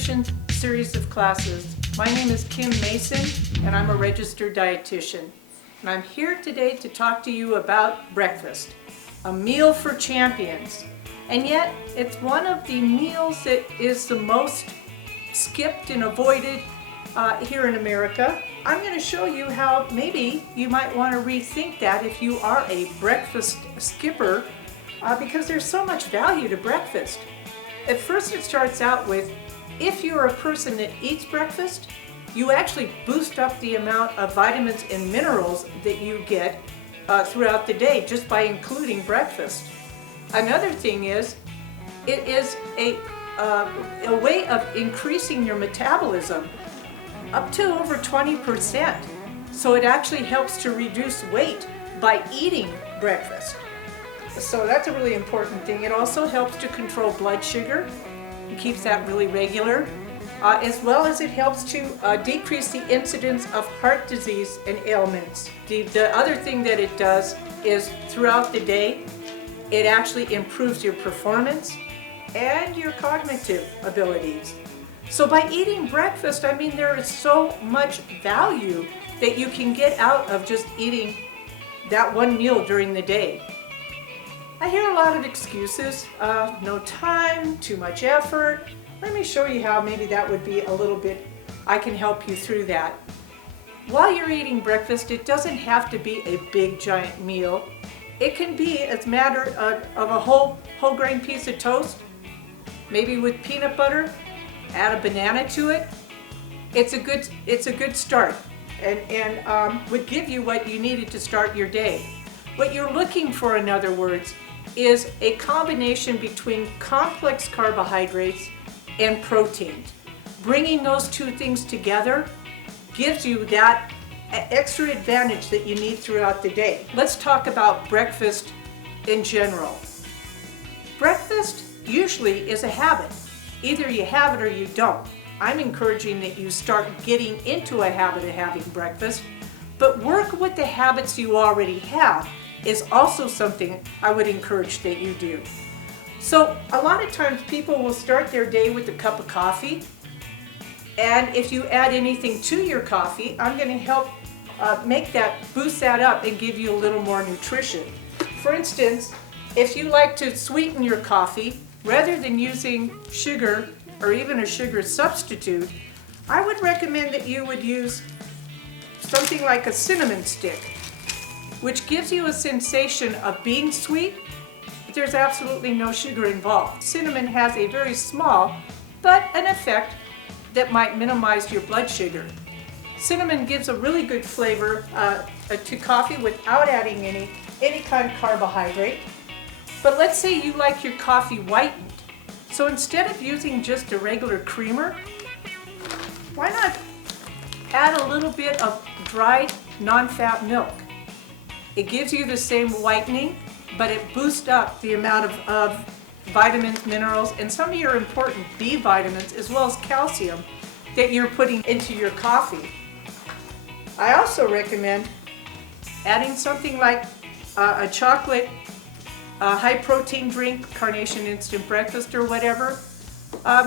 nutrition series of classes. My name is Kim Mason and I'm a registered dietitian. And I'm here today to talk to you about breakfast, a meal for champions. And yet it's one of the meals that is the most skipped and avoided here in America. I'm going to show you how maybe you might want to rethink that if you are a breakfast skipper, because there's so much value to breakfast. At first it starts out with, if you're a person that eats breakfast, you actually boost up the amount of vitamins and minerals that you get throughout the day just by including breakfast. Another thing is, it is a way of increasing your metabolism up to over 20%. So it actually helps to reduce weight by eating breakfast. So that's a really important thing. It also helps to control blood sugar and keeps that really regular, as well as it helps to decrease the incidence of heart disease and ailments. The other thing that it does is throughout the day, it actually improves your performance and your cognitive abilities. So by eating breakfast, I mean, there is so much value that you can get out of just eating that one meal during the day. I hear a lot of excuses, no time, too much effort. Let me show you how maybe that would be a little bit, I can help you through that. While you're eating breakfast, it doesn't have to be a big giant meal. It can be as a matter of a whole grain piece of toast, maybe with peanut butter, add a banana to it. It's a good start and would give you what you needed to start your day. What you're looking for, in other words, is a combination between complex carbohydrates and proteins. Bringing those two things together gives you that extra advantage that you need throughout the day. Let's talk about breakfast in general. Breakfast usually is a habit. Either you have it or you don't. I'm encouraging that you start getting into a habit of having breakfast, but work with the habits you already have is also something I would encourage that you do. So a lot of times people will start their day with a cup of coffee, and if you add anything to your coffee, I'm going to help boost that up and give you a little more nutrition. For instance, if you like to sweeten your coffee, rather than using sugar or even a sugar substitute, I would recommend that you would use something like a cinnamon stick, which gives you a sensation of being sweet, but there's absolutely no sugar involved. Cinnamon has a very small, but an effect that might minimize your blood sugar. Cinnamon gives a really good flavor to coffee without adding any kind of carbohydrate. But let's say you like your coffee whitened. So instead of using just a regular creamer, why not add a little bit of dried non-fat milk? It gives you the same whitening, but it boosts up the amount of vitamins, minerals, and some of your important B vitamins, as well as calcium, that you're putting into your coffee. I also recommend adding something like a chocolate high protein drink, Carnation Instant Breakfast or whatever,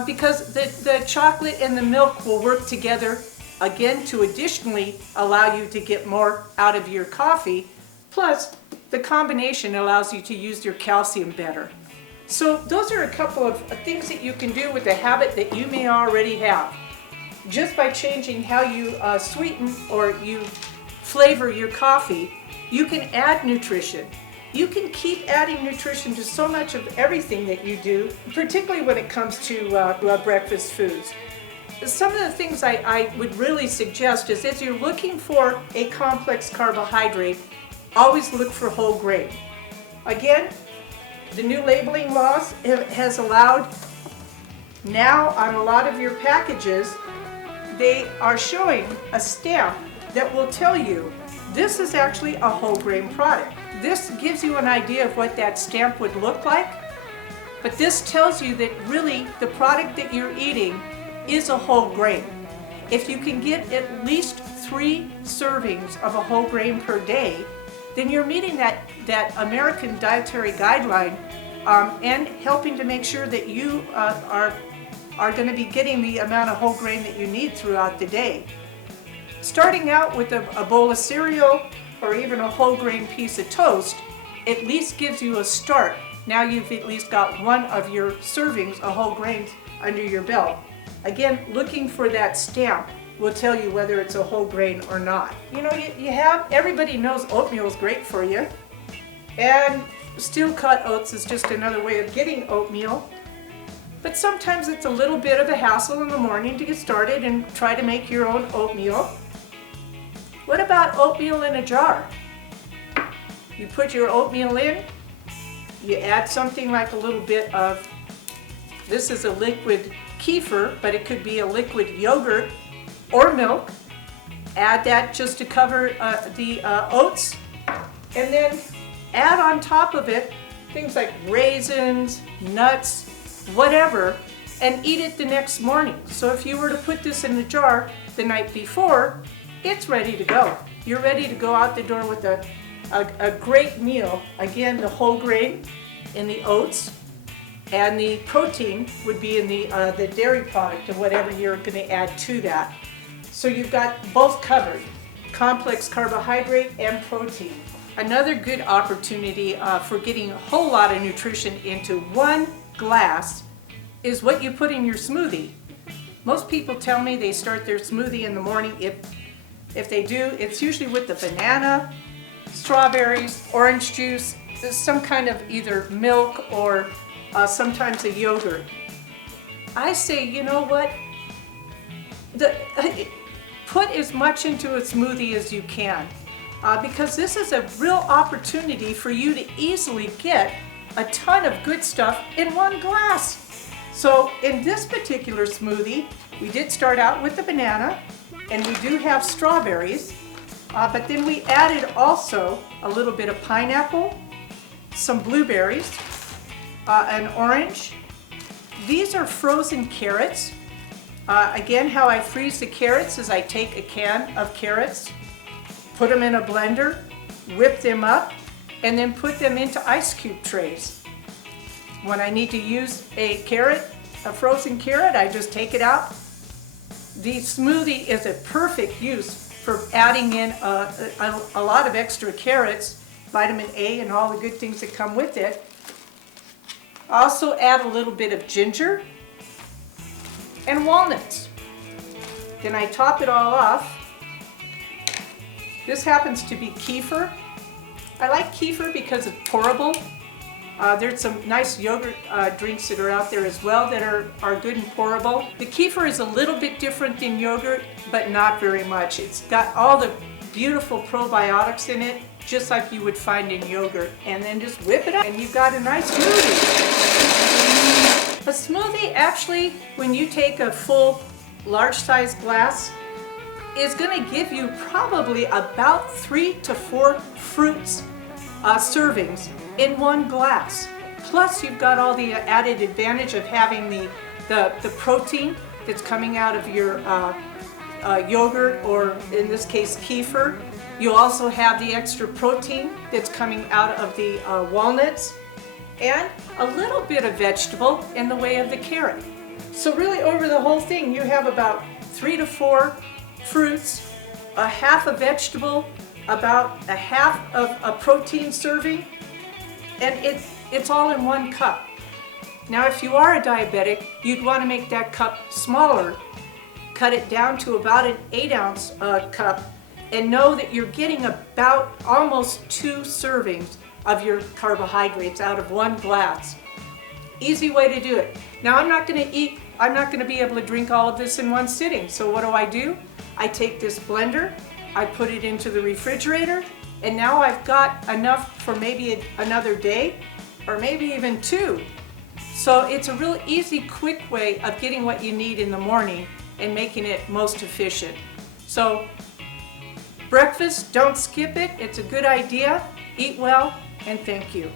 because the chocolate and the milk will work together again to additionally allow you to get more out of your coffee. Plus, the combination allows you to use your calcium better. So those are a couple of things that you can do with a habit that you may already have. Just by changing how you sweeten or you flavor your coffee, you can add nutrition. You can keep adding nutrition to so much of everything that you do, particularly when it comes to breakfast foods. Some of the things I would really suggest is, if you're looking for a complex carbohydrate, always look for whole grain. Again, the new labeling laws has allowed, now on a lot of your packages, they are showing a stamp that will tell you this is actually a whole grain product. This gives you an idea of what that stamp would look like, but this tells you that really the product that you're eating is a whole grain. If you can get at least 3 servings of a whole grain per day, then you're meeting that American dietary guideline and helping to make sure that you are are going to be getting the amount of whole grain that you need throughout the day. Starting out with a bowl of cereal or even a whole grain piece of toast at least gives you a start. Now you've at least got one of your servings of whole grains under your belt. Again, looking for that stamp will tell you whether it's a whole grain or not. You know, everybody knows oatmeal is great for you, and steel cut oats is just another way of getting oatmeal. But sometimes it's a little bit of a hassle in the morning to get started and try to make your own oatmeal. What about oatmeal in a jar? You put your oatmeal in, you add something like a little bit of, this is a liquid kefir, but it could be a liquid yogurt or milk. Add that just to cover the oats, and then add on top of it things like raisins, nuts, whatever, and eat it the next morning. So if you were to put this in the jar the night before, it's ready to go. You're ready to go out the door with a great meal. Again, the whole grain in the oats, and the protein would be in the dairy product of whatever you're going to add to that. So you've got both covered, complex carbohydrate and protein. Another good opportunity for getting a whole lot of nutrition into one glass is what you put in your smoothie. Most people tell me they start their smoothie in the morning. If they do, it's usually with the banana, strawberries, orange juice, some kind of either milk or sometimes a yogurt. I say, you know what? Put as much into a smoothie as you can, because this is a real opportunity for you to easily get a ton of good stuff in one glass. So in this particular smoothie, we did start out with the banana, and we do have strawberries, but then we added also a little bit of pineapple, some blueberries, an orange. These are frozen carrots. Again, how I freeze the carrots is I take a can of carrots, put them in a blender, whip them up, and then put them into ice cube trays. When I need to use a frozen carrot, I just take it out. The smoothie is a perfect use for adding in a lot of extra carrots, vitamin A and all the good things that come with it. Also add a little bit of ginger and walnuts. Then I top it all off. This happens to be kefir. I like kefir because it's pourable. There's some nice yogurt drinks that are out there as well that are good and pourable. The kefir is a little bit different than yogurt, but not very much. It's got all the beautiful probiotics in it, just like you would find in yogurt. And then just whip it up and you've got a nice smoothie. A smoothie, actually, when you take a full large size glass, is going to give you probably about 3 to 4 fruits servings in one glass. Plus you've got all the added advantage of having the protein that's coming out of your yogurt, or in this case kefir. You also have the extra protein that's coming out of the walnuts, and a little bit of vegetable in the way of the carrot. So really over the whole thing you have about 3 to 4 fruits, a half a vegetable, about a half of a protein serving, and it's all in one cup. Now if you are a diabetic, you'd want to make that cup smaller, cut it down to about an 8-ounce cup, and know that you're getting about almost 2 servings of your carbohydrates out of one glass. Easy way to do it. Now I'm not going to be able to drink all of this in one sitting, so what do? I take this blender, I put it into the refrigerator, and now I've got enough for maybe another day, or maybe even 2. So it's a real easy, quick way of getting what you need in the morning and making it most efficient. So breakfast, don't skip it. It's a good idea. Eat well, and thank you.